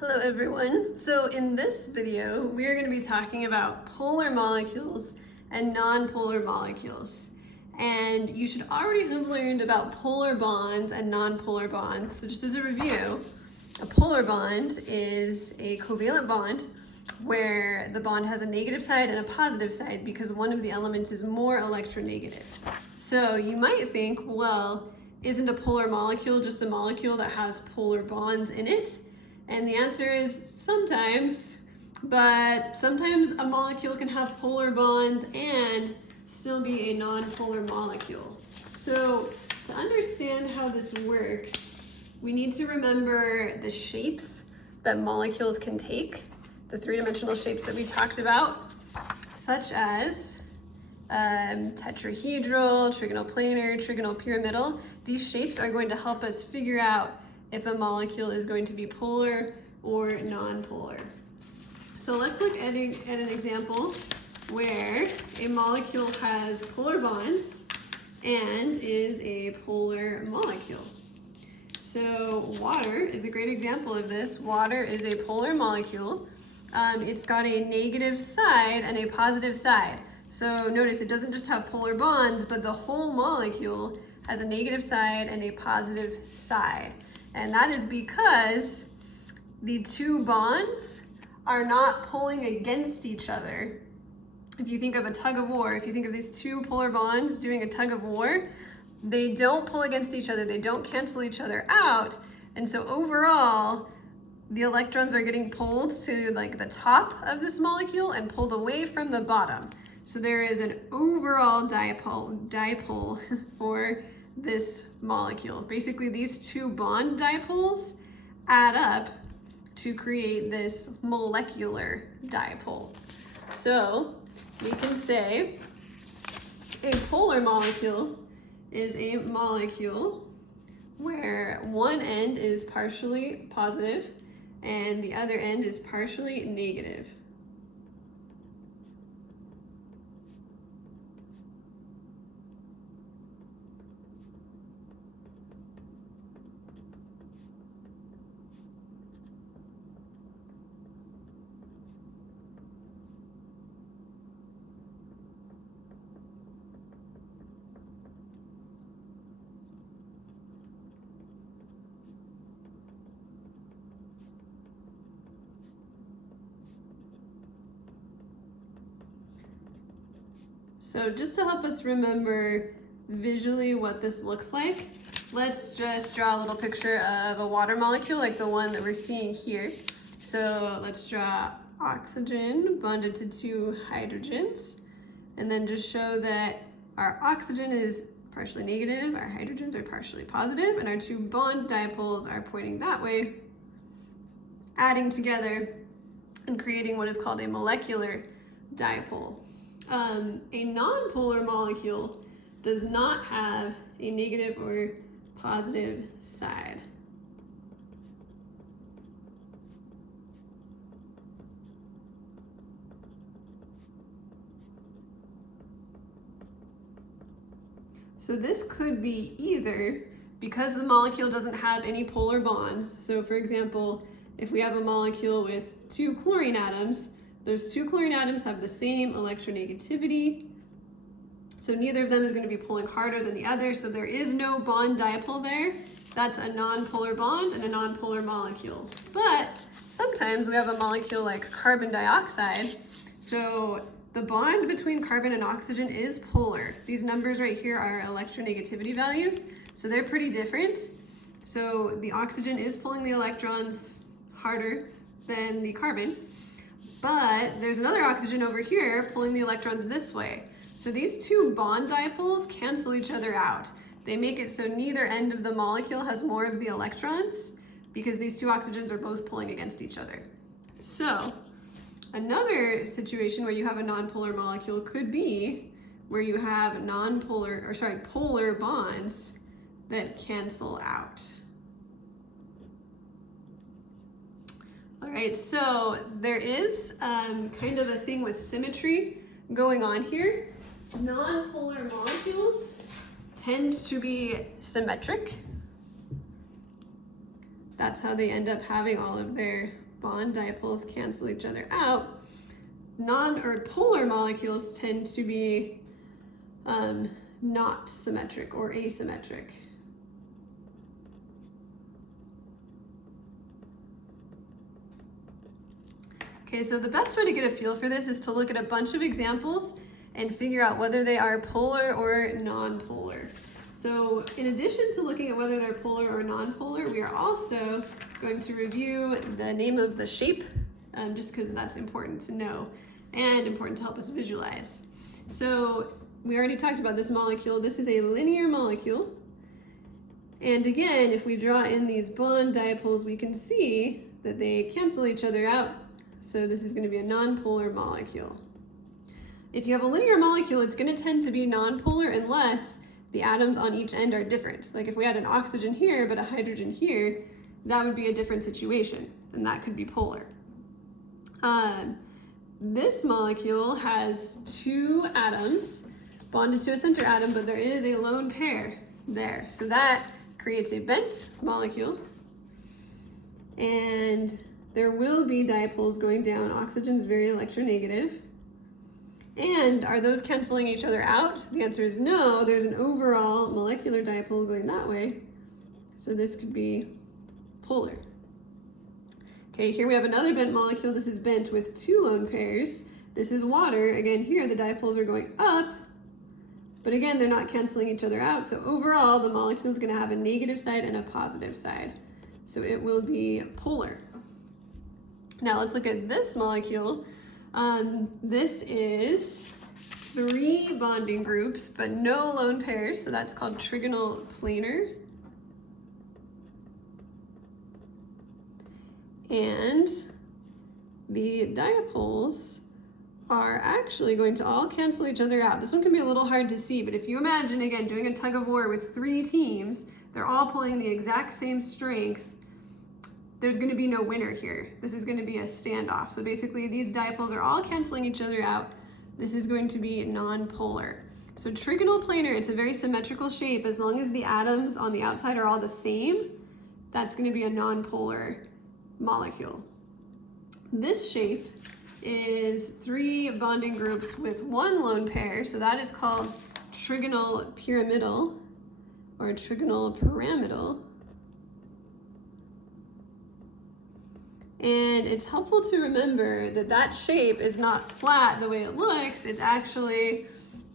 Hello everyone. So in this video, we are going to be talking about polar molecules and non-polar molecules. And you should already have learned about polar bonds and non-polar bonds. So just as a review, a polar bond is a covalent bond where the bond has a negative side and a positive side because one of the elements is more electronegative. So you might think, well, isn't a polar molecule just a molecule that has polar bonds in it? And the answer is sometimes, but sometimes a molecule can have polar bonds and still be a non-polar molecule. So to understand how this works, we need to remember the shapes that molecules can take, the three-dimensional shapes that we talked about, such as tetrahedral, trigonoplanar, trigonopyramidal. These shapes are going to help us figure out if a molecule is going to be polar or non-polar. So let's look at an example where a molecule has polar bonds and is a polar molecule. So water is a great example of this. Water is a polar molecule. It's got a negative side and a positive side. So notice it doesn't just have polar bonds, but the whole molecule has a negative side and a positive side. And that is because the two bonds are not pulling against each other. If you think of a tug of war, if you think of these two polar bonds doing a tug of war, they don't pull against each other, they don't cancel each other out. And so overall, the electrons are getting pulled to like the top of this molecule and pulled away from the bottom. So there is an overall dipole for this molecule. Basically, these two bond dipoles add up to create this molecular dipole. So we can say a polar molecule is a molecule where one end is partially positive and the other end is partially negative. So just to help us remember visually what this looks like, let's just draw a little picture of a water molecule like the one that we're seeing here. So let's draw oxygen bonded to two hydrogens, and then just show that our oxygen is partially negative, our hydrogens are partially positive, and our two bond dipoles are pointing that way, adding together and creating what is called a molecular dipole. A non-polar molecule does not have a negative or positive side. So this could be either because the molecule doesn't have any polar bonds. So for example, if we have a molecule with two chlorine atoms, those two chlorine atoms have the same electronegativity. So neither of them is going to be pulling harder than the other. So there is no bond dipole there. That's a non-polar bond and a non-polar molecule. But sometimes we have a molecule like carbon dioxide. So the bond between carbon and oxygen is polar. These numbers right here are electronegativity values. So they're pretty different. So the oxygen is pulling the electrons harder than the carbon. But there's another oxygen over here pulling the electrons this way. So these two bond dipoles cancel each other out. They make it so neither end of the molecule has more of the electrons because these two oxygens are both pulling against each other. So another situation where you have a nonpolar molecule could be where you have polar bonds that cancel out. All right, so there is kind of a thing with symmetry going on here. Non-polar molecules tend to be symmetric. That's how they end up having all of their bond dipoles cancel each other out, polar molecules tend to be not symmetric or asymmetric. Okay, so the best way to get a feel for this is to look at a bunch of examples and figure out whether they are polar or non-polar. So in addition to looking at whether they're polar or non-polar, we are also going to review the name of the shape, just because that's important to know and important to help us visualize. So we already talked about this molecule. This is a linear molecule. And again, if we draw in these bond dipoles, we can see that they cancel each other out. So this is going to be a non-polar molecule. If you have a linear molecule, it's going to tend to be non-polar unless the atoms on each end are different. Like if we had an oxygen here but a hydrogen here, that would be a different situation, and that could be polar. This molecule has two atoms bonded to a center atom, but there is a lone pair there. So that creates a bent molecule, and there will be dipoles going down. Oxygen's very electronegative. And are those canceling each other out? The answer is no. There's an overall molecular dipole going that way. So this could be polar. Okay, here we have another bent molecule. This is bent with two lone pairs. This is water. Again, here the dipoles are going up, but again, they're not canceling each other out. So overall, the molecule is going to have a negative side and a positive side. So it will be polar. Now let's look at this molecule. This is 3 bonding groups, but no lone pairs, so that's called trigonal planar. And the dipoles are actually going to all cancel each other out. This one can be a little hard to see, but if you imagine, again, doing a tug of war with 3 teams, they're all pulling the exact same strength, there's going to be no winner here. This is going to be a standoff. So basically these dipoles are all canceling each other out. This is going to be non-polar. So trigonal planar, it's a very symmetrical shape. As long as the atoms on the outside are all the same, that's going to be a non-polar molecule. This shape is 3 bonding groups with 1 lone pair. So that is called trigonal pyramidal or trigonal pyramidal. And it's helpful to remember that that shape is not flat the way it looks. It's actually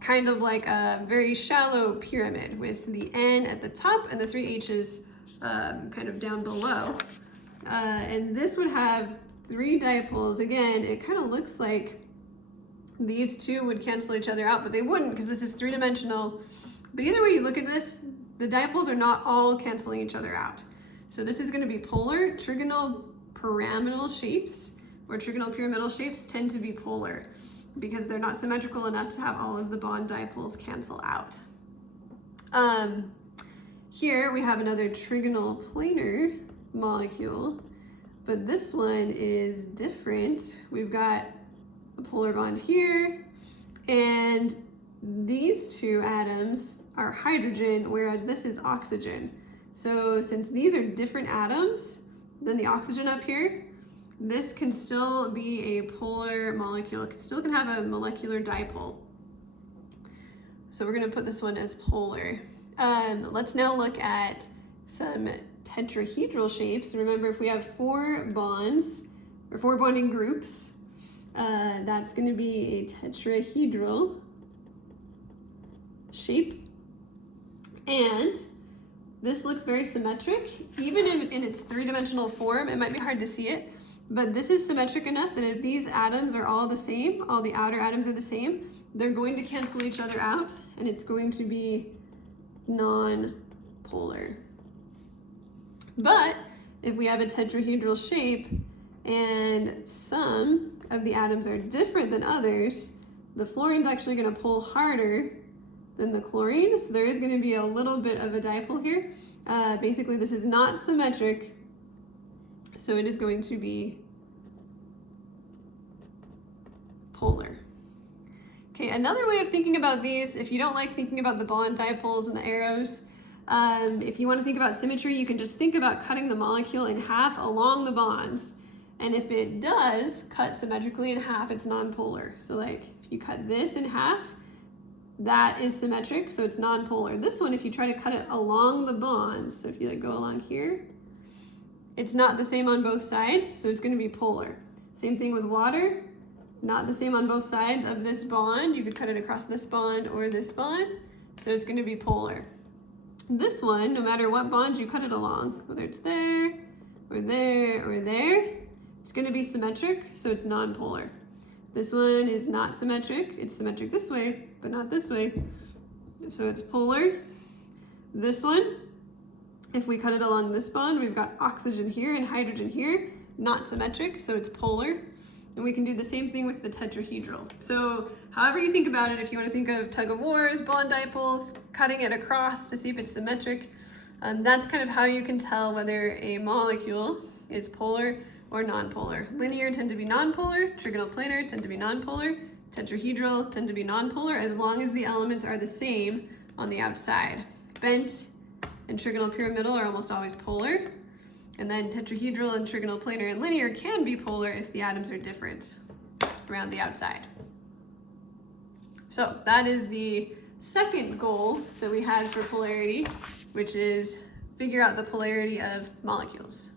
kind of like a very shallow pyramid with the N at the top and the 3 H's kind of down below. And this would have 3 dipoles. Again, it kind of looks like these 2 would cancel each other out, but they wouldn't because this is 3-dimensional. But either way you look at this, the dipoles are not all canceling each other out. So this is going to be polar. Trigonal pyramidal shapes or trigonal pyramidal shapes tend to be polar because they're not symmetrical enough to have all of the bond dipoles cancel out. Here we have another trigonal planar molecule, but this one is different. We've got a polar bond here, and these 2 atoms are hydrogen, whereas this is oxygen. So since these are different atoms than the oxygen up here, this can still be a polar molecule. It still can have a molecular dipole. So we're going to put this one as polar. Let's now look at some tetrahedral shapes. Remember, if we have 4 bonds or 4 bonding groups, that's going to be a tetrahedral shape. And this looks very symmetric. Even in its 3-dimensional form, it might be hard to see it, but this is symmetric enough that if these atoms are all the same, all the outer atoms are the same, they're going to cancel each other out, and it's going to be non-polar. But if we have a tetrahedral shape and some of the atoms are different than others, the fluorine's actually going to pull harder than the chlorine, so there is going to be a little bit of a dipole here. Basically, this is not symmetric, so it is going to be polar. Okay, another way of thinking about these, if you don't like thinking about the bond dipoles and the arrows, if you want to think about symmetry, you can just think about cutting the molecule in half along the bonds. And if it does cut symmetrically in half, it's nonpolar. So like if you cut this in half, that is symmetric, so it's nonpolar. This one, if you try to cut it along the bonds, so if you like go along here, it's not the same on both sides, so it's going to be polar. Same thing with water, not the same on both sides of this bond. You could cut it across this bond or this bond, so it's going to be polar. This one, no matter what bond you cut it along, whether it's there or there or there, it's going to be symmetric, so it's nonpolar. This one is not symmetric. It's symmetric this way, but not this way. So it's polar. This one, if we cut it along this bond, we've got oxygen here and hydrogen here, not symmetric, so it's polar. And we can do the same thing with the tetrahedral. So however you think about it, if you want to think of tug of wars, bond dipoles, cutting it across to see if it's symmetric, that's kind of how you can tell whether a molecule is polar or nonpolar. Linear tend to be nonpolar, trigonal planar tend to be nonpolar, tetrahedral tend to be nonpolar as long as the elements are the same on the outside. Bent and trigonal pyramidal are almost always polar, and then tetrahedral and trigonal planar and linear can be polar if the atoms are different around the outside. So that is the second goal that we had for polarity, which is figure out the polarity of molecules.